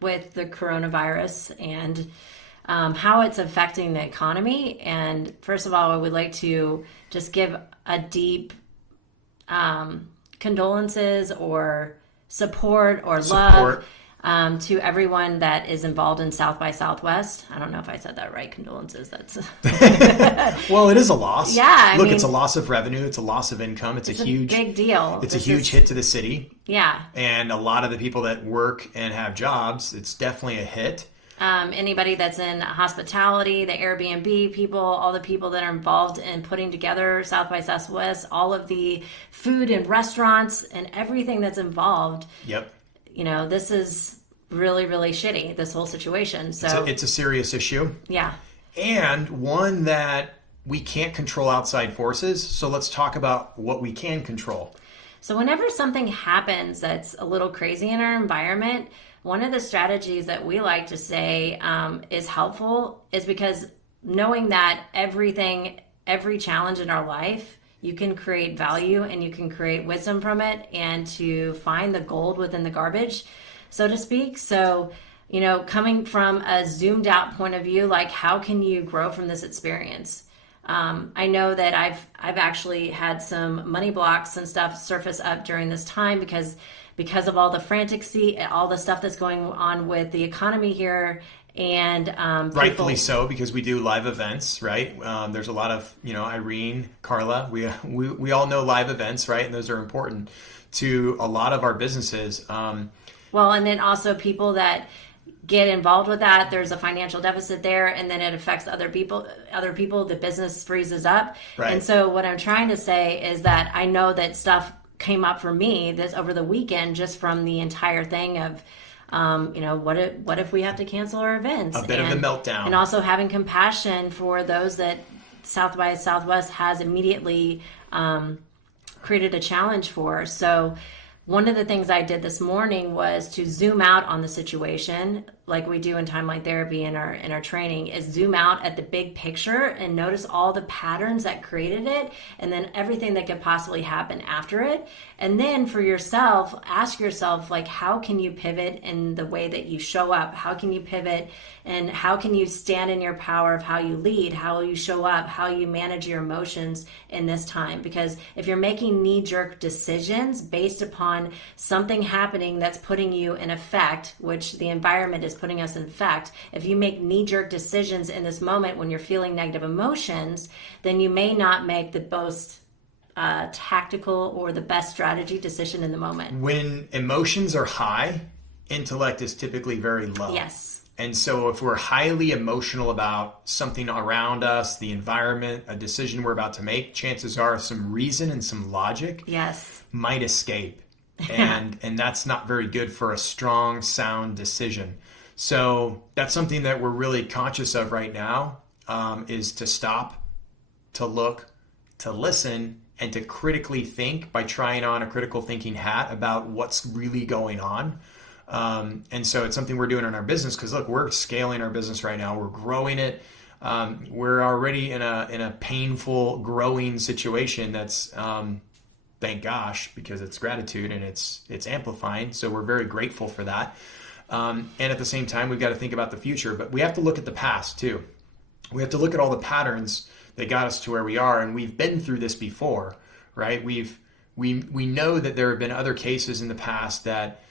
with the coronavirus and how it's affecting the economy. And first of all, I would like to just give a deep condolences or support or love to everyone that is involved in South by Southwest. I don't know if I said that right. Condolences. That's well, it is a loss. Yeah. Look, it's a loss of revenue. It's a loss of income. It's a huge big deal. It's a huge hit to the city. Yeah. And a lot of the people that work and have jobs, it's definitely a hit. Anybody that's in hospitality, the Airbnb people, all the people that are involved in putting together South by Southwest, all of the food and restaurants and everything that's involved. Yep. This is really, really shitty, this whole situation. So it's a serious issue. Yeah. And one that we can't control outside forces. So let's talk about what we can control. So whenever something happens that's a little crazy in our environment, one of the strategies that we like to say is helpful is because knowing that every challenge in our life, you can create value and you can create wisdom from it and to find the gold within the garbage, so to speak. So, coming from a zoomed out point of view, like how can you grow from this experience? I know that I've actually had some money blocks and stuff surface up during this time because of all the franticity, all the stuff that's going on with the economy here. And rightfully so, because we do live events, right? There's a lot of, Irene, Carla, we all know live events, right? And those are important to a lot of our businesses. Well, and then also people that get involved with that, there's a financial deficit there, and then it affects other people, the business freezes up. Right. And so what I'm trying to say is that I know that stuff came up for me this over the weekend, just from the entire thing of, what if we have to cancel our events? A bit of a meltdown. And also having compassion for those that South by Southwest has immediately created a challenge for. So one of the things I did this morning was to zoom out on the situation, like we do in Timeline Therapy in our training, is zoom out at the big picture and notice all the patterns that created it, and then everything that could possibly happen after it. And then for yourself, ask yourself, like, how can you pivot in the way that you show up? How can you pivot, and how can you stand in your power of how you lead, how you show up, how you manage your emotions in this time? Because if you're making knee-jerk decisions based upon something happening that's putting you in effect, which the environment is putting us in effect, if you make knee-jerk decisions in this moment when you're feeling negative emotions, then you may not make the most tactical or the best strategy decision in the moment. When emotions are high, intellect is typically very low. Yes. And so if we're highly emotional about something around us, the environment, a decision we're about to make, chances are some reason and some logic might escape. And that's not very good for a strong, sound decision. So that's something that we're really conscious of right now, is to stop, to look, to listen, and to critically think by trying on a critical thinking hat about what's really going on. And so it's something we're doing in our business, because look, we're scaling our business right now. We're growing it. We're already in a painful growing situation that's, thank gosh, because it's gratitude and it's amplifying. So we're very grateful for that. And at the same time, we've got to think about the future, but we have to look at the past too. We have to look at all the patterns that got us to where we are. And we've been through this before, right? We know that there have been other cases in the past that,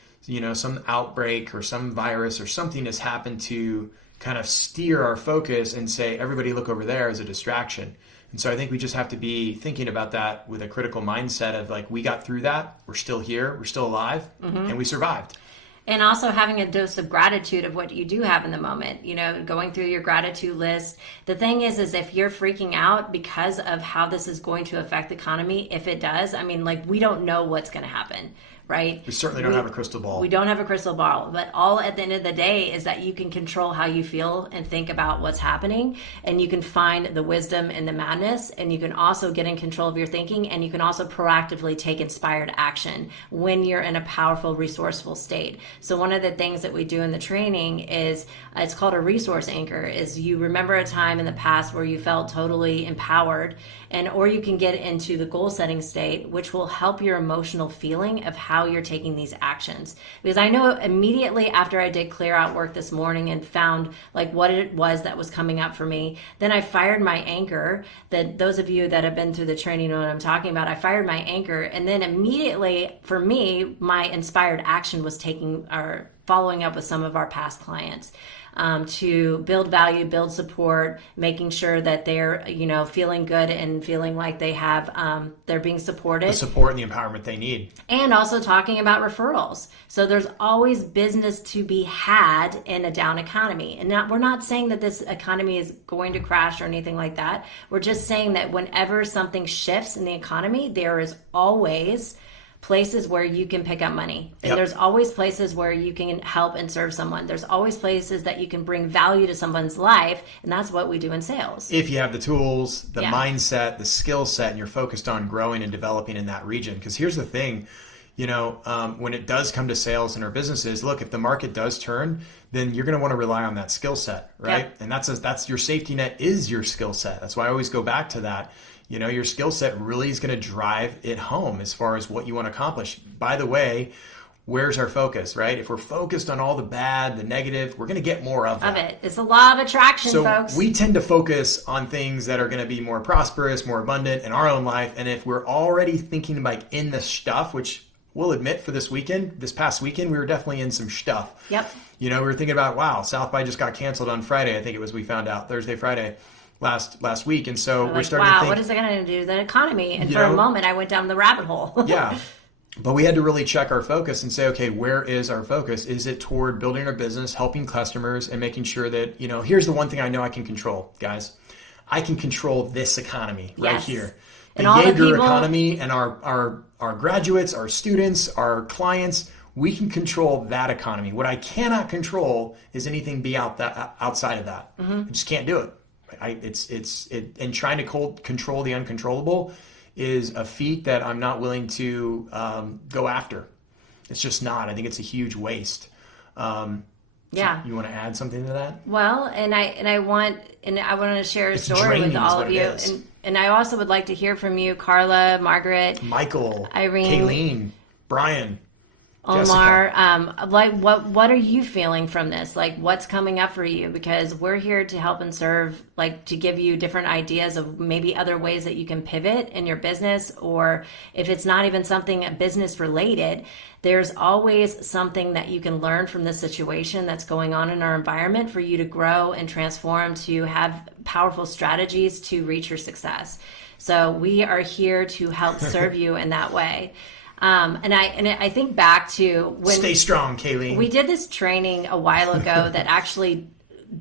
some outbreak or some virus or something has happened to kind of steer our focus and say, everybody look over there as a distraction. And so I think we just have to be thinking about that with a critical mindset of like, we got through that. We're still here. We're still alive. And we survived. And also having a dose of gratitude of what you do have in the moment, going through your gratitude list. The thing is if you're freaking out because of how this is going to affect the economy, if it does, we don't know what's going to happen, right? We certainly don't have a crystal ball. We don't have a crystal ball, but all at the end of the day is that you can control how you feel and think about what's happening, and you can find the wisdom in the madness, and you can also get in control of your thinking, and you can also proactively take inspired action when you're in a powerful, resourceful state. So one of the things that we do in the training is, it's called a resource anchor, is you remember a time in the past where you felt totally empowered, or you can get into the goal setting state, which will help your emotional feeling of how how you're taking these actions. Because I know immediately after I did clear out work this morning and found like what it was that was coming up for me, then I fired my anchor. That those of you that have been through the training know what I'm talking about. I fired my anchor, and then immediately for me, my inspired action was following up with some of our past clients. To build value, build support, making sure that they're, feeling good and feeling like they have, they're being supported. The support and the empowerment they need. And also talking about referrals. So there's always business to be had in a down economy. And we're not saying that this economy is going to crash or anything like that. We're just saying that whenever something shifts in the economy, there is always places where you can pick up money. And there's always places where you can help and serve someone. There's always places that you can bring value to someone's life. And that's what we do in sales. If you have the tools, the mindset, the skill set, and you're focused on growing and developing in that region. Because here's the thing, when it does come to sales in our businesses, look, if the market does turn, then you're going to want to rely on that skill set, right? Yep. And that's your safety net is your skill set. That's why I always go back to that. Your skill set really is going to drive it home as far as what you want to accomplish. By the way, where's our focus, right? If we're focused on all the bad, the negative, we're going to get more of that. It. It's a law of attraction, folks. So we tend to focus on things that are going to be more prosperous, more abundant in our own life. And if we're already thinking like in the stuff, which we'll admit for this past weekend, we were definitely in some stuff. Yep. We were thinking about, wow, South by just got canceled on Friday. I think it was, we found out Thursday, Friday. Last week, and so we're starting to think, what is it going to do to the economy? And for a moment, I went down the rabbit hole. Yeah, but we had to really check our focus and say, okay, where is our focus? Is it toward building our business, helping customers, and making sure that here's the one thing I know I can control, guys. I can control this economy right here, the Yager economy, and our graduates, our students, our clients. We can control that economy. What I cannot control is anything outside of that. Mm-hmm. I just can't do it. And trying to control the uncontrollable is a feat that I'm not willing to go after. It's just not. I think it's a huge waste. You want to add something to that? Well, and I want to share a story with all of you, and I also would like to hear from you, Carla, Margaret, Michael, Irene, Kayleen, Brian. Omar, what are you feeling from this? Like, what's coming up for you? Because we're here to help and serve, like to give you different ideas of maybe other ways that you can pivot in your business, or if it's not even something business related, there's always something that you can learn from the situation that's going on in our environment for you to grow and transform, to have powerful strategies to reach your success. So we are here to help serve you in that way. And I think back to when stay strong, Kayleen. We did this training a while ago that actually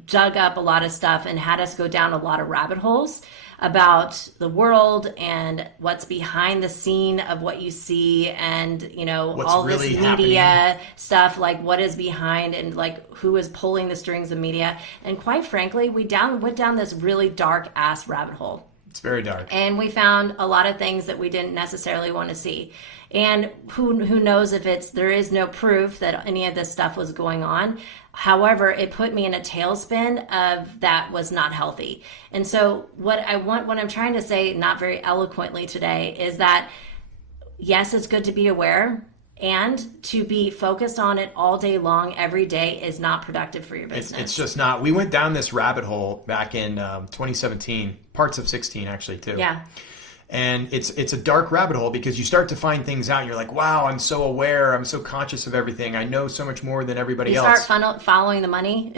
dug up a lot of stuff and had us go down a lot of rabbit holes about the world and what's behind the scene of what you see, and what's all really this media happening. Stuff, like what is behind and like who is pulling the strings of media. And quite frankly, we went down this really dark ass rabbit hole. It's very dark. And we found a lot of things that we didn't necessarily want to see. And who knows if there is no proof that any of this stuff was going on. However, it put me in a tailspin of that was not healthy. And so what I'm trying to say, not very eloquently today, is that yes, it's good to be aware, and to be focused on it all day long, every day, is not productive for your business. It's just not. We went down this rabbit hole back in 2017, parts of 16 actually too. Yeah. And it's a dark rabbit hole because you start to find things out and you're like, wow, I'm so aware. I'm so conscious of everything. I know so much more than everybody else. You start following the money.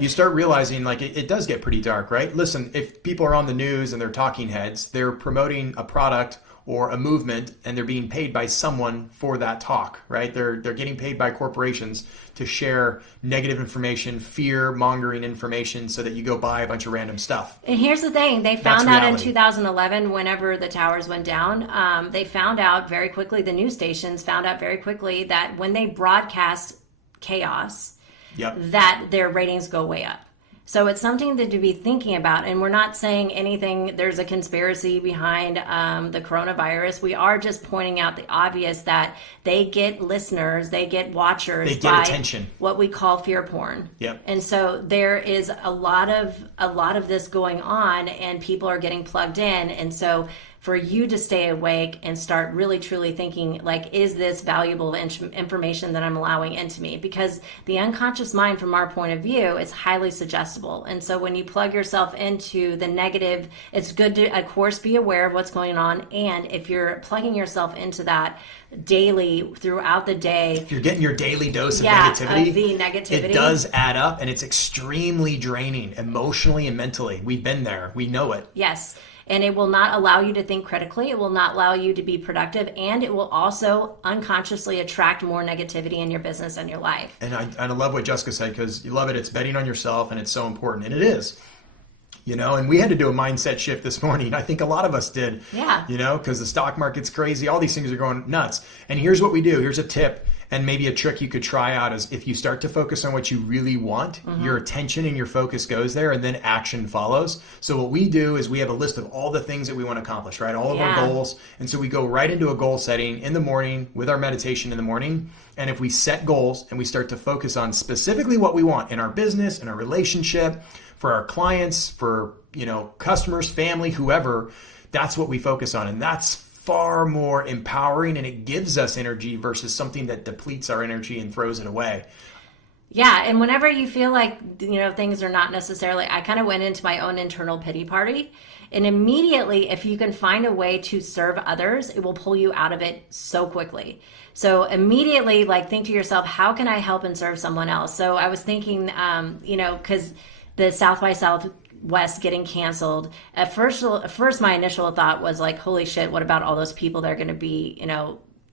You start realizing like it does get pretty dark, right? Listen, if people are on the news and they're talking heads, they're promoting a product or a movement, and they're being paid by someone for that talk, right? They're getting paid by corporations to share negative information, fear-mongering information, so that you go buy a bunch of random stuff. And here's the thing. They found out in 2011, whenever the towers went down, they found out very quickly, the news stations found out very quickly that when they broadcast chaos, that their ratings go way up. So it's something to be thinking about, and we're not saying anything, there's a conspiracy behind the coronavirus. We are just pointing out the obvious, that they get listeners, they get watchers, they get attention. What we call fear porn. Yep. And so there is a lot of this going on, and people are getting plugged in. And so for you to stay awake and start really truly thinking, like, is this valuable information that I'm allowing into me? Because the unconscious mind, from our point of view, is highly suggestible. And so when you plug yourself into the negative, it's good to, of course, be aware of what's going on. And if you're plugging yourself into that daily throughout the day, if you're getting your daily dose of negativity, of the negativity, it does add up, and it's extremely draining emotionally and mentally. We've been there. We know it. Yes. And it will not allow you to think critically. It will not allow you to be productive. And it will also unconsciously attract more negativity in your business and your life. And I love what Jessica said, because you love it. It's betting on yourself, and it's so important. And it is. And we had to do a mindset shift this morning. I think a lot of us did. Yeah. Because the stock market's crazy. All these things are going nuts. And here's what we do. Here's a tip. And maybe a trick you could try out is, if you start to focus on what you really want, your attention and your focus goes there, and then action follows. So what we do is we have a list of all the things that we want to accomplish, right? All of our goals. And so we go right into a goal setting in the morning with our meditation in the morning. And if we set goals and we start to focus on specifically what we want in our business, in our relationship, for our clients, for, customers, family, whoever, that's what we focus on. And that's far more empowering, and it gives us energy versus something that depletes our energy and throws it away. Yeah, and whenever you feel like, things are not necessarily, I kind of went into my own internal pity party, and immediately, if you can find a way to serve others, it will pull you out of it so quickly. So immediately, think to yourself, how can I help and serve someone else? So I was thinking, because the South by Southwest getting canceled, at first my initial thought was like, holy shit, what about all those people that are going to be,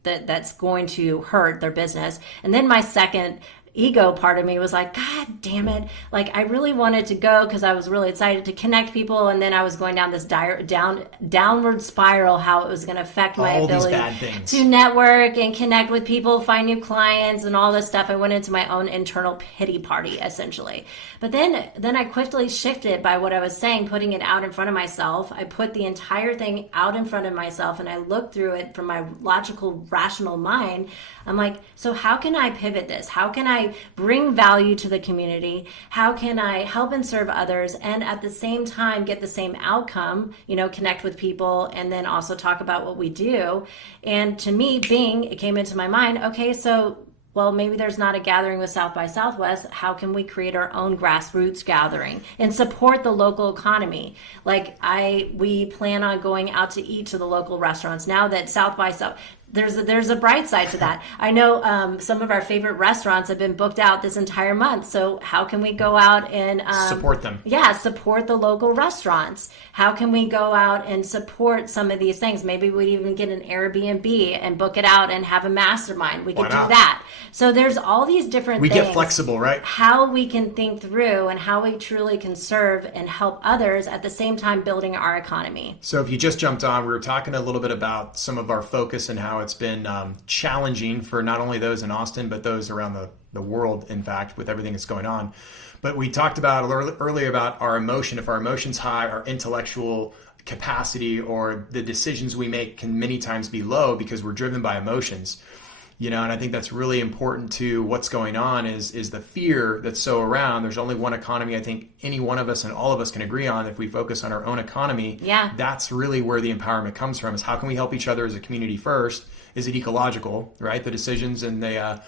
that's going to hurt their business? And then my second ego part of me was like, God damn it. I really wanted to go because I was really excited to connect people. And then I was going down this downward spiral, how it was going to affect my ability to network and connect with people, find new clients and all this stuff. I went into my own internal pity party, essentially. But then I quickly shifted by what I was saying, putting it out in front of myself. I put the entire thing out in front of myself, and I looked through it from my logical, rational mind. I'm like, so how can I pivot this? How can I bring value to the community? How can I help and serve others, and at the same time get the same outcome, connect with people, and then also talk about what we do? And to me, it came into my mind, okay, so well, maybe there's not a gathering with South by Southwest. How can we create our own grassroots gathering and support the local economy? We plan on going out to eat to the local restaurants now that South by South. There's a bright side to that. I know some of our favorite restaurants have been booked out this entire month. So how can we go out and support them? Yeah, support the local restaurants. How can we go out and support some of these things? Maybe we'd even get an Airbnb and book it out and have a mastermind. We could do that. So there's all these different things. We get flexible, right? How we can think through and how we truly can serve and help others at the same time building our economy. So if you just jumped on, we were talking a little bit about some of our focus and how it's been challenging for not only those in Austin, but those around the world, in fact, with everything that's going on. But we talked about earlier about our emotion. If our emotion's high, our intellectual capacity or the decisions we make can many times be low because we're driven by emotions. And I think that's really important to what's going on is the fear that's so around. There's only one economy. I think any one of us and all of us can agree on, if we focus on our own economy, that's really where the empowerment comes from, is how can we help each other as a community first? Is it ecological, right? The decisions and the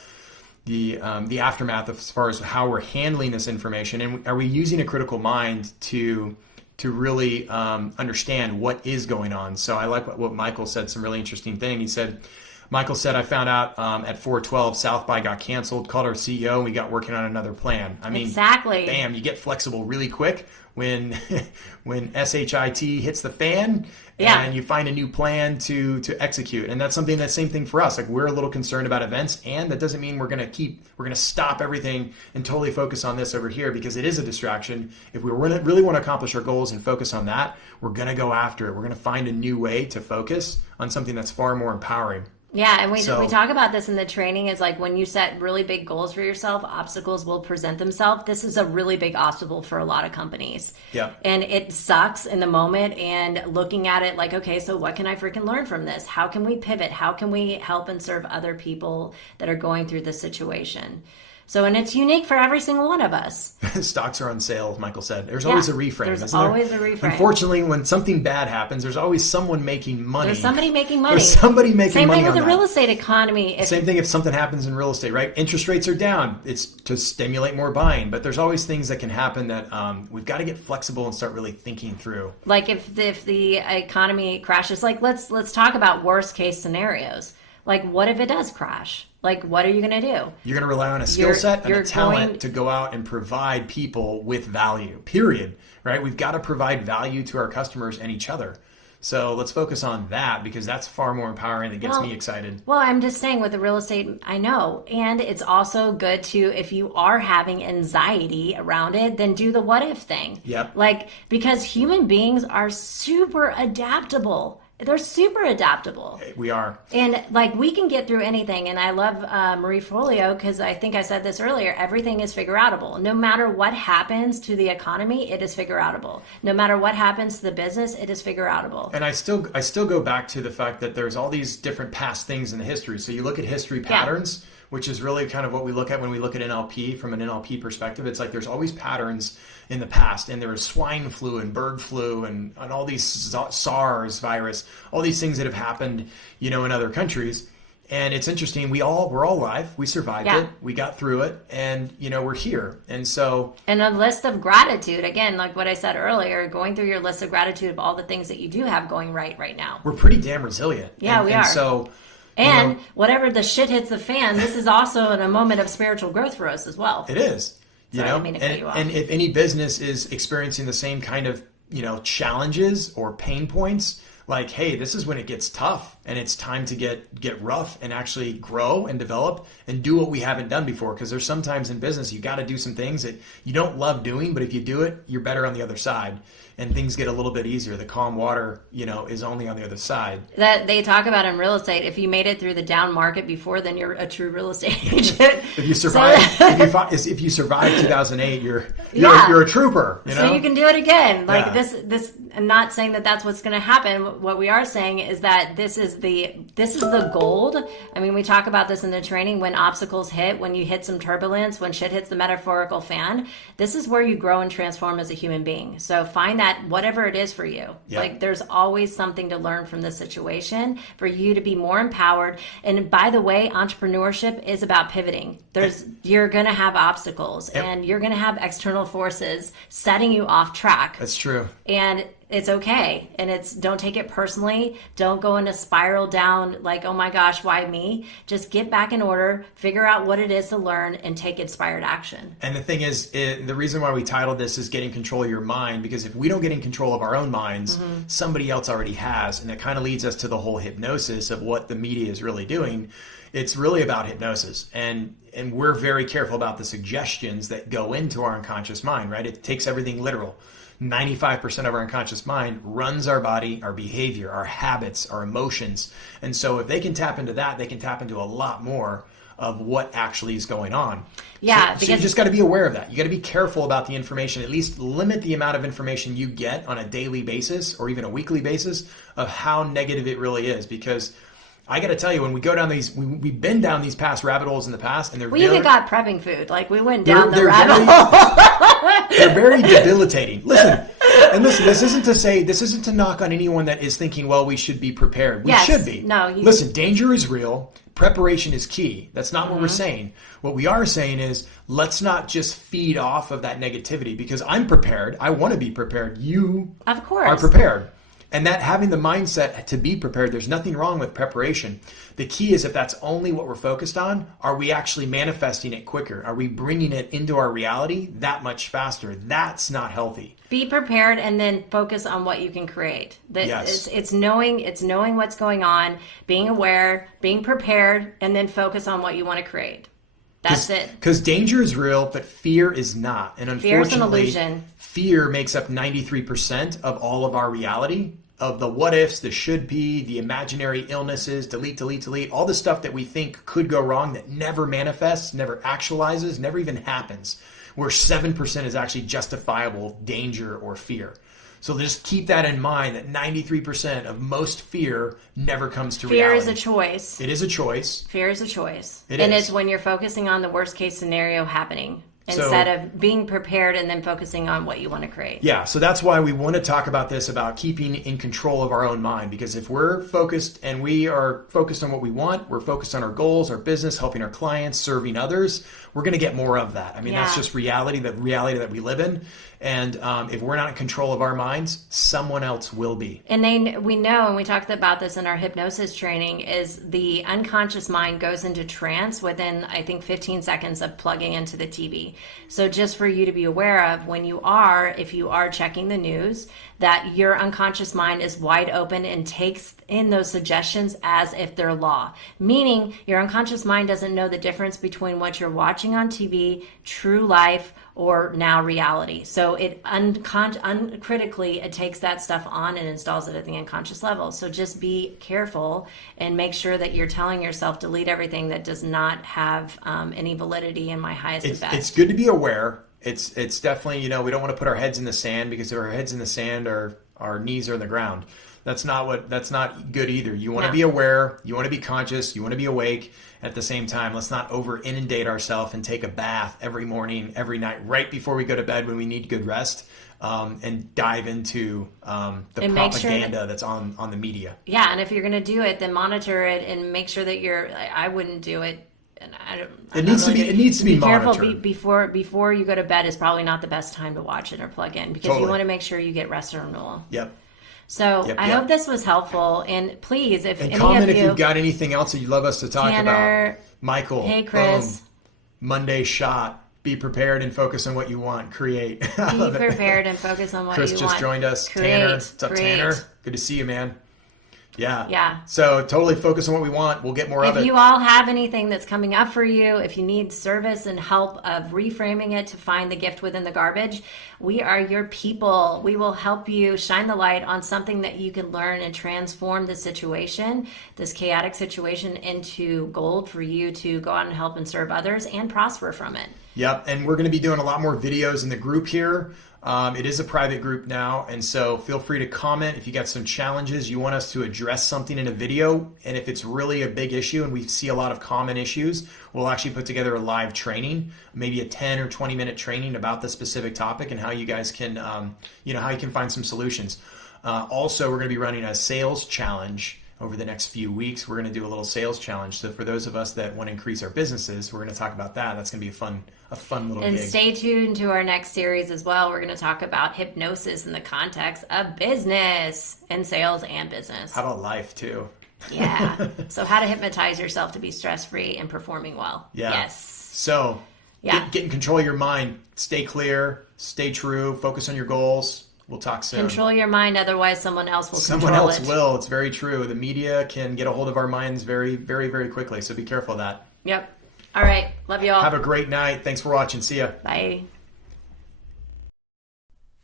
aftermath as far as how we're handling this information. And are we using a critical mind to really understand what is going on? So I like what Michael said, some really interesting thing. Michael said, I found out at 4/12 South by got canceled, called our CEO, and we got working on another plan. I mean, exactly. Bam, you get flexible really quick when SHIT hits the fan, and you find a new plan to execute. And that's the same thing for us. We're a little concerned about events, and that doesn't mean we're going to stop everything and totally focus on this over here, because it is a distraction. If we really want to accomplish our goals and focus on that, we're going to go after it. We're going to find a new way to focus on something that's far more empowering. Yeah, and we talk about this in the training, is when you set really big goals for yourself, obstacles will present themselves. This is a really big obstacle for a lot of companies. Yeah. And it sucks in the moment, and looking at it okay, so what can I freaking learn from this? How can we pivot? How can we help and serve other people that are going through this situation? So, and it's unique for every single one of us. Stocks are on sale, Michael said. There's always a reframe. There's always a reframe. Unfortunately, when something bad happens, there's always someone making money. There's somebody making money. There's somebody making Same money thing with on the that. real estate economy. Same thing if something happens in real estate, right? Interest rates are down. It's to stimulate more buying. But there's always things that can happen that we've got to get flexible and start really thinking through. Like if the economy crashes, like let's talk about worst case scenarios. Like what if it does crash? Like what are you going to do? You're going to rely on a skill set and a talent to go out and provide people with value, period, right? We've got to provide value to our customers and each other. So let's focus on that because that's far more empowering. That gets me excited. Well, I'm just saying with the real estate, I know. And it's also good to, if you are having anxiety around it, then do the what if thing. Yep. Like, because human beings are super adaptable. They're super adaptable. We are. And like we can get through anything. And I love Marie Forleo because I think I said this earlier. Everything is figure outable. No matter what happens to the economy, it is figure outable. No matter what happens to the business, it is figure outable. And I still go back to the fact that there's all these different past things in the history. So you look at history patterns, which is really kind of what we look at when we look at NLP from an NLP perspective. It's like there's always patterns in the past, and there was swine flu and bird flu and all these SARS virus, all these things that have happened, in other countries. And it's interesting. We're all alive. We survived it. We got through it, and we're here. And so, and a list of gratitude, again, like what I said earlier, going through your list of gratitude of all the things that you do have going right now. We're pretty damn resilient. Yeah, we are. So. And whatever the shit hits the fan, this is also a moment of spiritual growth for us as well. It is. Sorry, I didn't mean to cut you off. And if any business is experiencing the same kind of, challenges or pain points, like, hey, this is when it gets tough and it's time to get rough and actually grow and develop and do what we haven't done before. Because there's sometimes in business, you got to do some things that you don't love doing, but if you do it, you're better on the other side. And things get a little bit easier. The calm water, is only on the other side. That they talk about in real estate. If you made it through the down market before, then you're a true real estate agent. If you survive, if you survive 2008, you're a trooper. So you can do it again. Like this. I'm not saying that that's what's going to happen. What we are saying is that this is the gold. I mean, we talk about this in the training. When obstacles hit, when you hit some turbulence, when shit hits the metaphorical fan, this is where you grow and transform as a human being. So find that whatever it is for you. Like there's always something to learn from this situation for you to be more empowered. And by the way, entrepreneurship is about pivoting. You're going to have obstacles and you're going to have external forces setting you off track. That's true. And it's okay. And don't take it personally. Don't go in a spiral down like, oh my gosh, why me? Just get back in order, figure out what it is to learn, and take inspired action. And the thing is, the reason why we titled this is getting control of your mind, because if we don't get in control of our own minds, somebody else already has. And that kind of leads us to the whole hypnosis of what the media is really doing. It's really about hypnosis. And we're very careful about the suggestions that go into our unconscious mind, right? It takes everything literal. 95% of our unconscious mind runs our body, our behavior, our habits, our emotions. And so if they can tap into that, they can tap into a lot more of what actually is going on. Yeah. So you just got to be aware of that. You got to be careful about the information, at least limit the amount of information you get on a daily basis or even a weekly basis of how negative it really is. Because I got to tell you, when we go down we've been down these past rabbit holes in the past, and we even got prepping food. Like we went down the rabbit hole. They're very debilitating. Listen, this isn't to knock on anyone that is thinking, well, we should be prepared. We should be. Listen, danger is real. Preparation is key. That's not what we're saying. What we are saying is, let's not just feed off of that negativity, because I'm prepared. I want to be prepared. You of course are prepared. And that having the mindset to be prepared, there's nothing wrong with preparation. The key is, if that's only what we're focused on, are we actually manifesting it quicker? Are we bringing it into our reality that much faster? That's not healthy. Be prepared and then focus on what you can create. Yes. It's knowing what's going on, being aware, being prepared, and then focus on what you want to create. That's it. Because danger is real, but fear is not. And unfortunately, fear is an illusion. Fear makes up 93% of all of our reality, of the what ifs, the should be, the imaginary illnesses, delete, all the stuff that we think could go wrong that never manifests, never actualizes, never even happens, where 7% is actually justifiable danger or fear. So just keep that in mind, that 93% of most fear never comes to Fear reality. is a choice. It is a choice. Fear is a choice. And it's when you're focusing on the worst case scenario happening instead of being prepared and then focusing on what you want to create. Yeah, so that's why we want to talk about this, about keeping in control of our own mind. Because if we're focused and we are focused on what we want, we're focused on our goals, our business, helping our clients, serving others, we're going to get more of that. I mean, that's just reality, the reality that we live in. And if we're not in control of our minds, someone else will be. And we know, and we talked about this in our hypnosis training, is the unconscious mind goes into trance within, I think, 15 seconds of plugging into the TV. So just for you to be aware of, if you are checking the news, that your unconscious mind is wide open and takes in those suggestions as if they're law. Meaning your unconscious mind doesn't know the difference between what you're watching on TV, true life, or now reality. So it uncritically, it takes that stuff on and installs it at the unconscious level. So just be careful and make sure that you're telling yourself, delete everything that does not have any validity in my highest and best. It's good to be aware. It's definitely, we don't want to put our heads in the sand, because if our heads in the sand, our knees are in the ground. That's not good either. You want to be aware, you want to be conscious, you want to be awake. At the same time, let's not over inundate ourselves and take a bath every morning, every night, right before we go to bed when we need good rest, and dive into the propaganda that's on the media. Yeah, and if you're going to do it, then monitor it and make sure that I wouldn't do it. And it needs to be monitored. Careful before you go to bed is probably not the best time to watch it or plug in, because you want to make sure you get rest and renewal. Yep. So I hope this was helpful, and please, if any comment of you, if you've got anything else that you'd love us to talk about. Michael, hey Chris, Monday shot. Be prepared and focus on what you want. Create. Be prepared and focus on what you want. Chris just joined us. Tanner, what's up, Tanner? Good to see you, man. Yeah. So totally focus on what we want. We'll get more of it. If you all have anything that's coming up for you, if you need service and help of reframing it to find the gift within the garbage, we are your people. We will help you shine the light on something that you can learn and transform the situation, this chaotic situation, into gold for you to go out and help and serve others and prosper from it. Yep. And we're going to be doing a lot more videos in the group here. It is a private group now, and so feel free to comment if you got some challenges, you want us to address something in a video, and if it's really a big issue and we see a lot of common issues, we'll actually put together a live training, maybe a 10 or 20 minute training about the specific topic and how you guys can, how you can find some solutions. Also, we're going to be running a sales challenge over the next few weeks. We're going to do a little sales challenge. So for those of us that want to increase our businesses, we're going to talk about that. That's going to be a fun little and gig. Stay tuned to our next series as well. We're going to talk about hypnosis in the context of business and sales and business. How about life too? Yeah. So how to hypnotize yourself to be stress-free and performing well. Yeah. Yes. So get in control of your mind. Stay clear, stay true, focus on your goals. We'll talk soon. Control your mind, otherwise someone else will control it. Someone else will. It's very true. The media can get a hold of our minds very, very, very quickly. So be careful of that. Yep. All right. Love you all. Have a great night. Thanks for watching. See ya. Bye.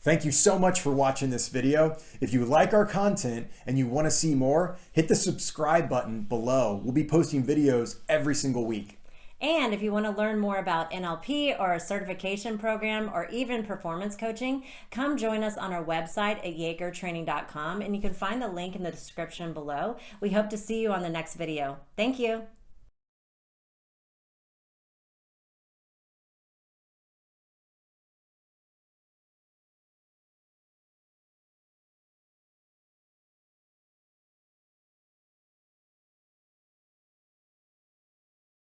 Thank you so much for watching this video. If you like our content and you want to see more, hit the subscribe button below. We'll be posting videos every single week. And if you want to learn more about NLP or a certification program or even performance coaching, come join us on our website at yagertraining.com, and you can find the link in the description below. We hope to see you on the next video. Thank you.